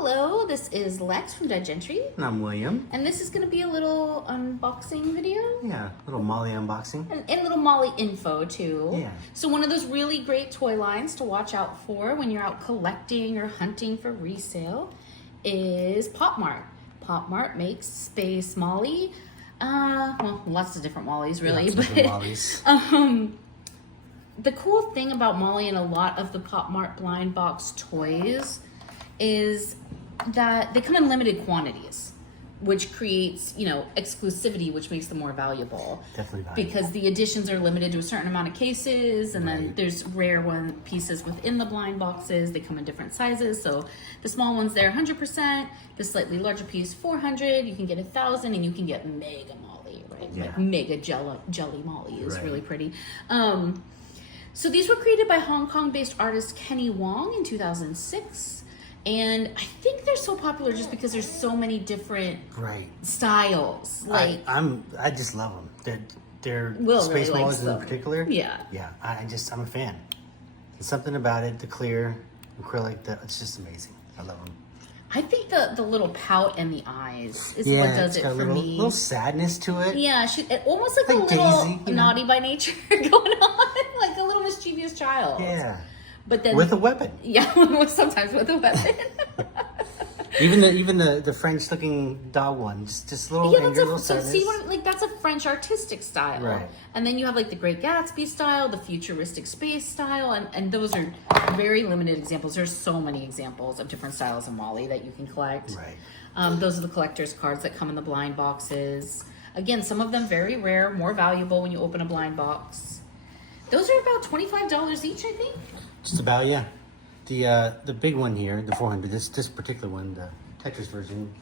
Hello, this is Lex from Dead Gentry. And I'm William. And this is going to be a little unboxing video. Yeah, little Molly unboxing. And little Molly info too. Yeah. So one of those really great toy lines to watch out for when you're out collecting or hunting for resale is Popmart. Popmart makes Space Molly. Well, lots of different Mollies really. Lots of different Mollies. The cool thing about Molly and a lot of the Popmart Blindbox toys is that they come in limited quantities, which creates, exclusivity, which makes them more valuable. Definitely valuable. Because the editions are limited to a certain amount of cases, and then there's rare pieces within the blind boxes. They come in different sizes. So the small ones there, 100%. The slightly larger piece, 400. You can get 1,000, and you can get Mega Molly, right? Yeah. Like Mega Jelly Molly is really pretty. So these were created by Hong Kong-based artist Kenny Wong in 2006. And I think they're so popular just because there's so many different styles. Like I just love them. They're Will Space really Mollies likes in particular. Yeah. Yeah. I'm a fan. There's something about it. The clear acrylic. It's just amazing. I love them. I think the little pout in the eyes is what does it for me. Little sadness to it. Yeah, almost like a little Daisy, naughty by nature going on, like a little mischievous child. Yeah. But then with a weapon. Yeah, sometimes with a weapon. even the French looking dog one, just little anger, little sadness. That's a French artistic style. Right. And then you have like the Great Gatsby style, the futuristic space style, and those are very limited examples. There's so many examples of different styles of Molly that you can collect. Right. Those are the collector's cards that come in the blind boxes. Again, some of them very rare, more valuable when you open a blind box. Those are about $25 each, I think. Just about, yeah. The big one here, the 400. This particular one, the Tetris version.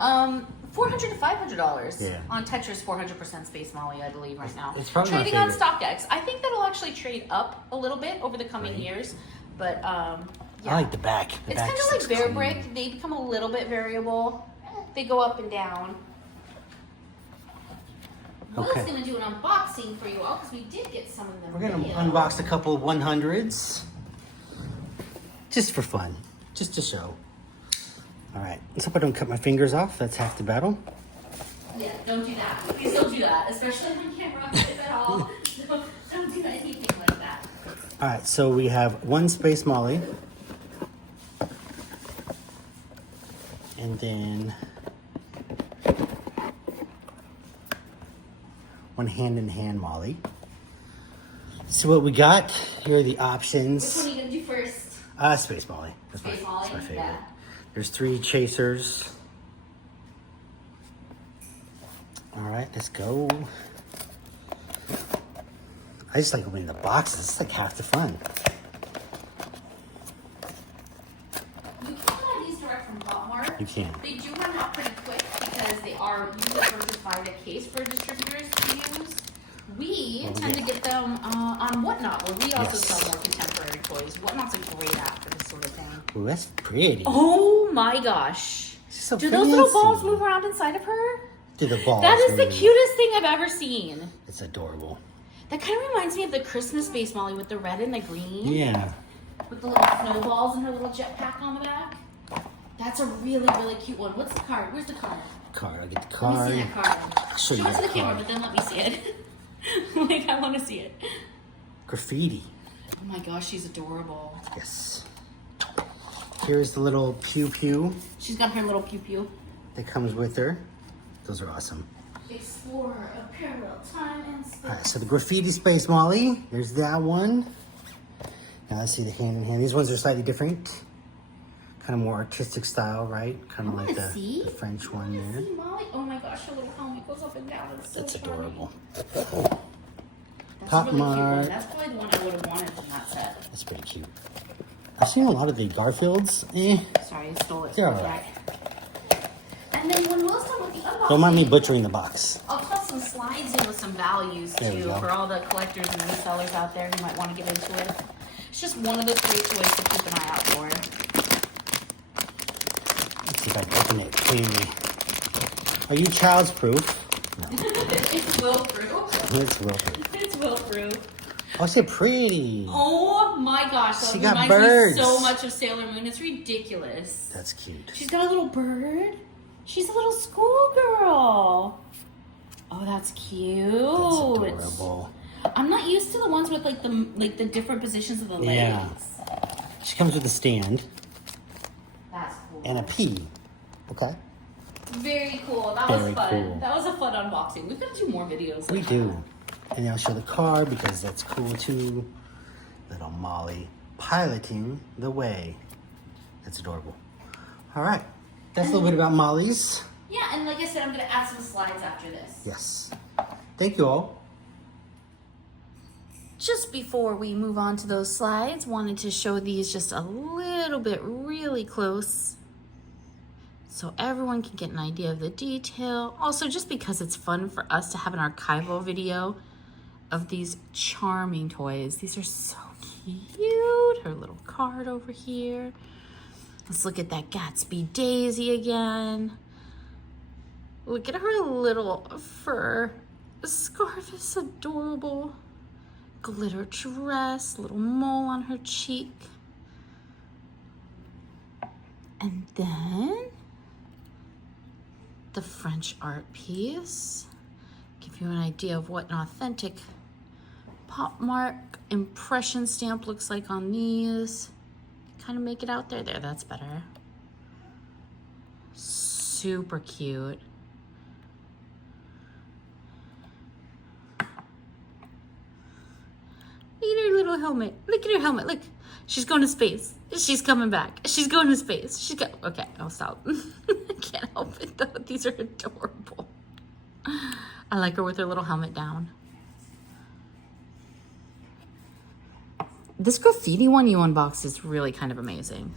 $400 to $500. Yeah. On Tetris 400% Space Molly, I believe right now. It's probably trading my on favorite. StockX. I think that'll actually trade up a little bit over the coming years, but yeah. I like the back. It's kind of like Bear Brick. They become a little bit variable. They go up and down. Okay. Will's gonna do an unboxing for you all because we did get some of them. We're gonna unbox a couple of 100s. Just for fun. Just to show. Alright, let's hope I don't cut my fingers off. That's half the battle. Yeah, don't do that. Please don't do that. Especially on camera, if at all. Don't do anything like that. Alright, so we have one Space Molly. And then one hand-in-hand Molly. So what we got, here are the options. Which one are you gonna do first? Space Molly. Space Molly? That's my favorite. Yeah. There's 3 chasers. Alright, let's go. I just like opening the boxes. It's like half the fun. You can buy these direct from Popmart. You can. They do run out pretty quick because they are usually purchased by the case for distributors to use. We tend to get them on Whatnot, where we also sell more contemporary toys. Whatnot's a great app for this sort of thing. Ooh, that's pretty. Oh my gosh. So do those little balls move around inside of her? Do the balls That is the move? cutest thing I've ever seen. It's adorable. That kind of reminds me of the Christmas Space Molly with the red and the green. Yeah. With the little snowballs and her little jetpack on the back. That's a really, really cute one. What's the card? Where's the card? Card. I get the Let card. me see that card. Show you Show it to the the camera, card. but then let me see it. Like, I want to see it. Graffiti. Oh my gosh, she's adorable. Yes. Here's the little pew pew She's got her little pew pew. that comes with her. Those are awesome. Explorer of parallel time and space. Alright, so the graffiti Space Molly. There's that one. Now let's see the hand in hand. These ones are slightly different. Kind of more artistic style, right? Kind of like the French one there. See Molly? Oh my gosh, her little helmet goes up and down. It's so That's funny. adorable. That's a really cute one. Popmart. That's probably the one I would have wanted from that set. That's pretty cute. I've seen a lot of the Garfields. Sorry, I stole it. They're alright. And then when Will's done with the unboxing, Don't mind me butchering the box. I'll toss some slides in with some values There we too go. for all the collectors and resellers out there who might want to get into it. It's just one of those great toys to keep an eye out for. Let's see if I can open it cleanly. Are you child's proof? No. It's Will proof. It's real proof. It's Will proof. Oh, so pretty. Oh my gosh, that She got reminds birds. me so much of Sailor Moon. It's ridiculous. That's cute. She's got a little bird. She's a little schoolgirl. Oh, that's cute. That's adorable. I'm not used to the ones with like the different positions of the legs. Yeah. She comes with a stand. That's cool. And a P. Okay. Very cool. That was fun. Cool. That was a fun unboxing. We've got 2 more videos. We do. And I'll show the car because that's cool too. Little Molly piloting the way. That's adorable. All right. That's a little bit about Molly's. Yeah, and like I said, I'm going to add some slides after this. Yes. Thank you all. Just before we move on to those slides, wanted to show these just a little bit really close so everyone can get an idea of the detail. Also, just because it's fun for us to have an archival video of these charming toys. These are so cute. Her little card over here. Let's look at that Gatsby Daisy again. Look at her little fur scarf. It's adorable. Glitter dress, little mole on her cheek. And then the French art piece. Give you an idea of what an authentic Popmart impression stamp looks like on these. Kind of make it out there. There, that's better. Super cute. Look at her little helmet. Look at her helmet. Look. She's going to space. She's coming back. She's going to space. Okay, I'll stop. I can't help it though. These are adorable. I like her with her little helmet down. This graffiti one you unboxed is really kind of amazing.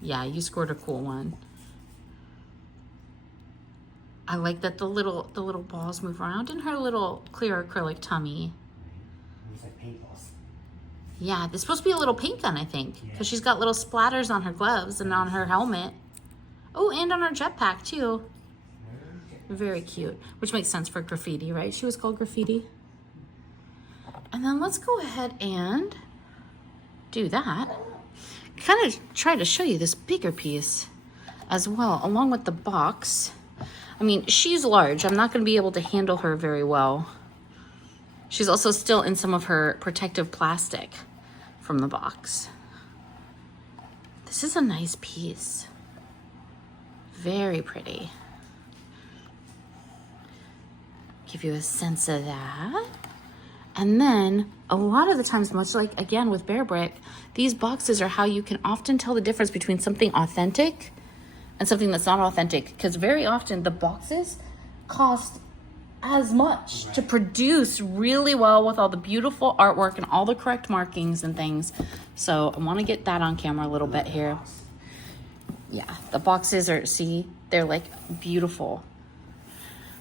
Yeah, you scored a cool one. I like that the little balls move around in her little clear acrylic tummy. Looks like paintballs. Yeah, this is supposed to be a little paint gun, I think, because she's got little splatters on her gloves and on her helmet. Oh, and on her jetpack too. Very cute, which makes sense for graffiti, right? She was called Graffiti. And then let's go ahead and do that. Kind of try to show you this bigger piece as well, along with the box. I mean, she's large. I'm not going to be able to handle her very well. She's also still in some of her protective plastic from the box. This is a nice piece. Very pretty. Give you a sense of that. And then a lot of the times, much like again with Bear Brick, these boxes are how you can often tell the difference between something authentic and something that's not authentic, because very often the boxes cost as much to produce really well with all the beautiful artwork and all the correct markings and things. So I want to get that on camera a little bit here. Yeah, the boxes are, see, they're like beautiful.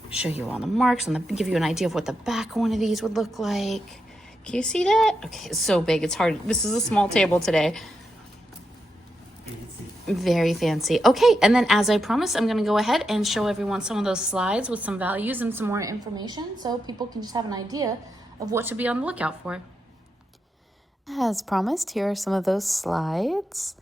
Show you all the marks and give you an idea of what the back one of these would look like. Can you see that? Okay, it's so big, it's hard. This is a small table today. Very fancy. Okay, and then as I promised, I'm gonna go ahead and show everyone some of those slides with some values and some more information so people can just have an idea of what to be on the lookout for. As promised, here are some of those slides.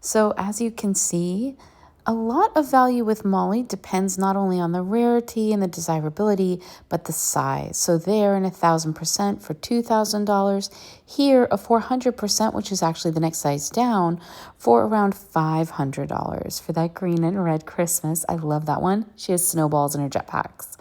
So as you can see, a lot of value with Molly depends not only on the rarity and the desirability, but the size. So there in 1,000% for $2,000. Here a 400%, which is actually the next size down, for around $500 for that green and red Christmas. I love that one. She has snowballs in her jetpacks.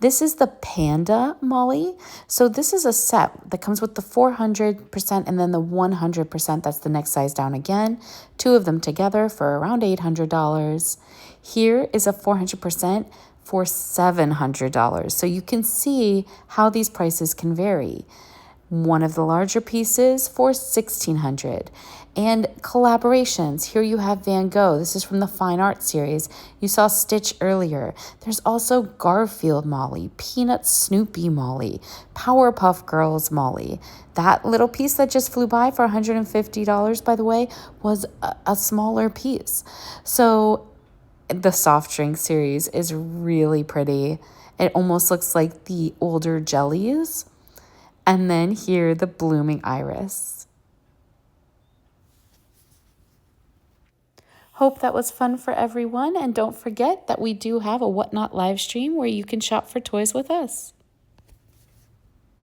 This is the Panda Molly. So this is a set that comes with the 400% and then the 100%. That's the next size down again. Two of them together for around $800. Here is a 400% for $700. So you can see how these prices can vary. One of the larger pieces for $1,600. And collaborations. Here you have Van Gogh. This is from the Fine Art series. You saw Stitch earlier. There's also Garfield Molly, Peanut Snoopy Molly, Powerpuff Girls Molly. That little piece that just flew by for $150, by the way, was a smaller piece. So the soft drink series is really pretty. It almost looks like the older jellies. And then here, the blooming iris. Hope that was fun for everyone, and don't forget that we do have a Whatnot live stream where you can shop for toys with us.